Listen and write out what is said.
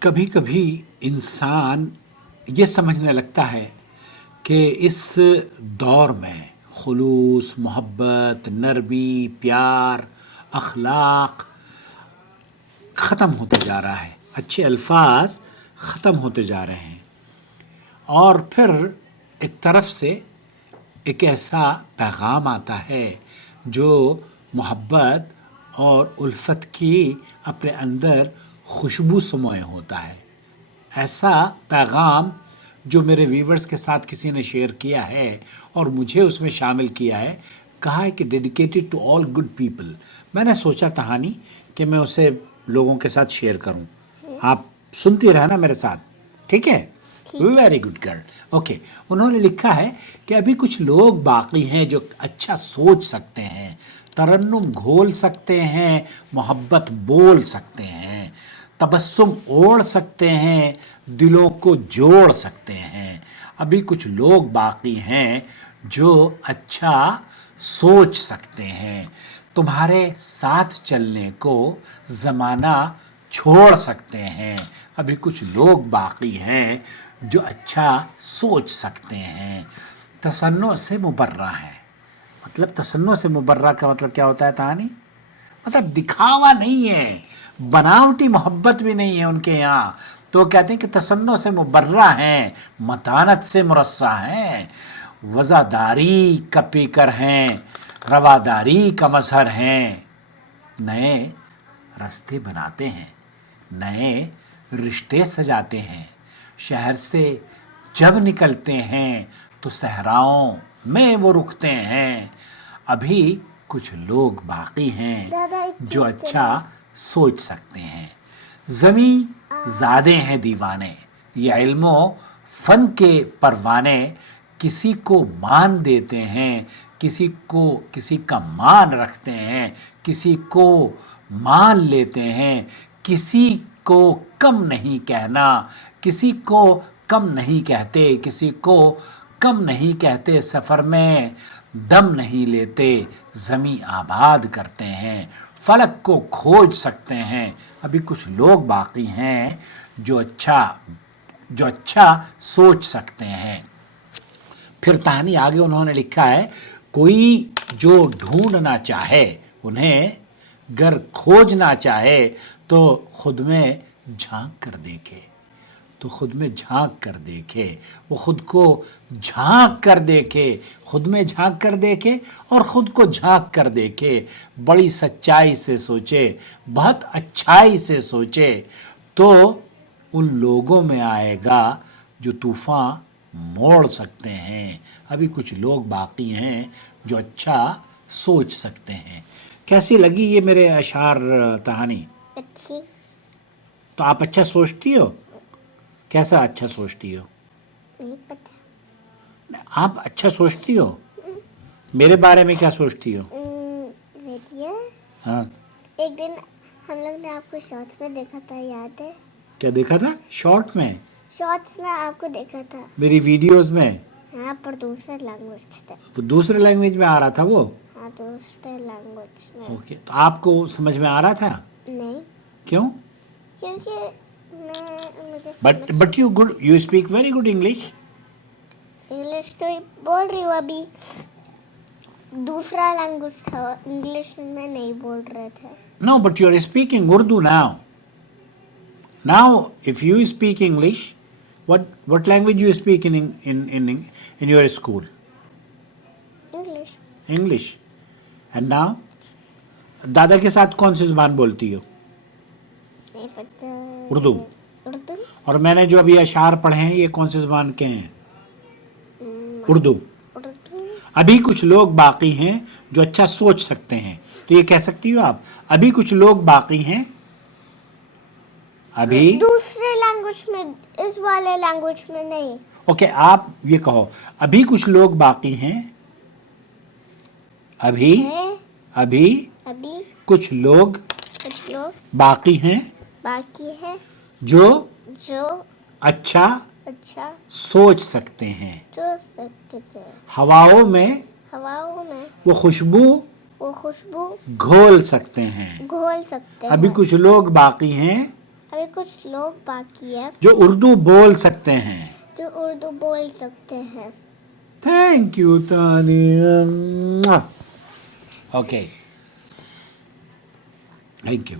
کبھی کبھی انسان یہ سمجھنے لگتا ہے کہ اس دور میں خلوص، محبت، نرمی، پیار، اخلاق ختم ہوتے جا رہا ہے، اچھے الفاظ ختم ہوتے جا رہے ہیں، اور پھر ایک طرف سے ایک ایسا پیغام آتا ہے جو محبت اور الفت کی اپنے اندر خوشبو سموئے ہوتا ہے۔ ایسا پیغام جو میرے ویورز کے ساتھ کسی نے شیئر کیا ہے اور مجھے اس میں شامل کیا ہے، کہا ہے کہ dedicated to all good people. میں نے سوچا تہانی کہ میں اسے لوگوں کے ساتھ شیئر کروں۔ آپ سنتی رہنا میرے ساتھ، ٹھیک ہے؟ Very good girl, okay. انہوں نے لکھا ہے کہ ابھی کچھ لوگ باقی ہیں جو اچھا سوچ سکتے ہیں، ترنم گھول سکتے ہیں، محبت بول سکتے ہیں، تبسم اوڑھ سکتے ہیں، دلوں کو جوڑ سکتے ہیں۔ ابھی کچھ لوگ باقی ہیں جو اچھا سوچ سکتے ہیں، تمہارے ساتھ چلنے کو زمانہ چھوڑ سکتے ہیں۔ ابھی کچھ لوگ باقی ہیں جو اچھا سوچ سکتے ہیں۔ تصنع سے مبرہ ہے، مطلب تصنع سے مبرہ کا مطلب کیا ہوتا ہے تہانی؟ مطلب دکھاوا نہیں ہے، بناوٹی محبت بھی نہیں ہے ان کے یہاں۔ تو وہ کہتے ہیں کہ تصنع سے مبرہ ہیں، متانت سے مرصع ہیں، وزاداری کا پیکر ہیں، رواداری کا مظہر ہیں، نئے راستے بناتے ہیں، نئے رشتے سجاتے ہیں، شہر سے جب نکلتے ہیں تو صحراؤں میں وہ رکتے ہیں۔ ابھی کچھ لوگ باقی ہیں جو اچھا سوچ سکتے ہیں۔ زمیں زادے ہیں دیوانے، یہ علم و فن کے پروانے، کسی کو مان دیتے ہیں، کسی کا مان رکھتے ہیں، کسی کو مان لیتے ہیں، کسی کو کم نہیں کہنا، کسی کو کم نہیں کہتے، کسی کو کم نہیں کہتے، سفر میں دم نہیں لیتے، زمیں آباد کرتے ہیں، فلک کو کھوج سکتے ہیں۔ ابھی کچھ لوگ باقی ہیں جو اچھا سوچ سکتے ہیں۔ پھر کہانی آگے انہوں نے لکھا ہے، کوئی جو ڈھونڈنا چاہے انہیں، گر کھوجنا چاہے تو خود میں جھانک کر دیکھے، تو خود میں جھانک کر دیکھے، وہ خود کو جھانک کر دیکھے، خود میں جھانک کر دیکھے اور خود کو جھانک کر دیکھے، بڑی سچائی سے سوچے، بہت اچھائی سے سوچے، تو ان لوگوں میں آئے گا جو طوفان موڑ سکتے ہیں۔ ابھی کچھ لوگ باقی ہیں جو اچھا سوچ سکتے ہیں۔ کیسی لگی یہ میرے اشعار تہانی؟ اچھی۔ تو آپ اچھا سوچتی ہو؟ کیسا اچھا سوچتی ہو؟ نہیں پتا۔ آپ اچھا سوچتی ہو؟ میرے بارے میں کیا سوچتی ہو؟ ویڈیو ہاں، ایک دن ہم لوگ نے آپ کو شارٹس میں دیکھا تھا، یاد ہے؟ کیا دیکھا تھا؟ شارٹ میں؟ شارٹس میں آپ کو دیکھا تھا، میری ویڈیوز میں؟ ہاں، پر دوسرے لینگویج تھے۔ وہ دوسرے لینگویج میں آ رہا تھا وہ؟ ہاں، دوسرے لینگویج میں۔ اوکے، تو آپ کو سمجھ میں آ رہا تھا؟ نہیں، کیوں؟ کیونکہ مجھے but you speak very good English. English تو بول رہی ہوں، ابھی دوسرا لینگویج تھا، انگلش میں نہیں بول رہے تھے۔ No, but you're speaking Urdu now. Now, if you speak English, what language you speak in your school? English. English. And now, دادا کے ساتھ کون سی زبان بولتی ہو؟ نہیں پتا۔ اردو۔ اردو۔ اور میں نے جو ابھی اشعار پڑھے ہیں یہ کون سی زبان کے ہیں؟ اردو۔ اردو۔ ابھی کچھ لوگ باقی ہیں جو اچھا سوچ سکتے ہیں، تو یہ کہہ سکتی ہو آپ، ابھی کچھ لوگ باقی ہیں، ابھی دوسرے لینگویج میں، اس والے لینگویج میں نہیں۔ اوکے، آپ یہ کہو، ابھی کچھ لوگ باقی ہیں، ابھی کچھ لوگ باقی ہیں جو اچھا سوچ سکتے ہیں۔ ہواؤں میں وہ خوشبو گھول سکتے ہیں۔ ابھی کچھ لوگ باقی ہیں ابھی کچھ لوگ باقی ہیں جو اردو بول سکتے ہیں. جو اردو بول سکتے ہیں. Thank you, Tanya. Okay. Thank you.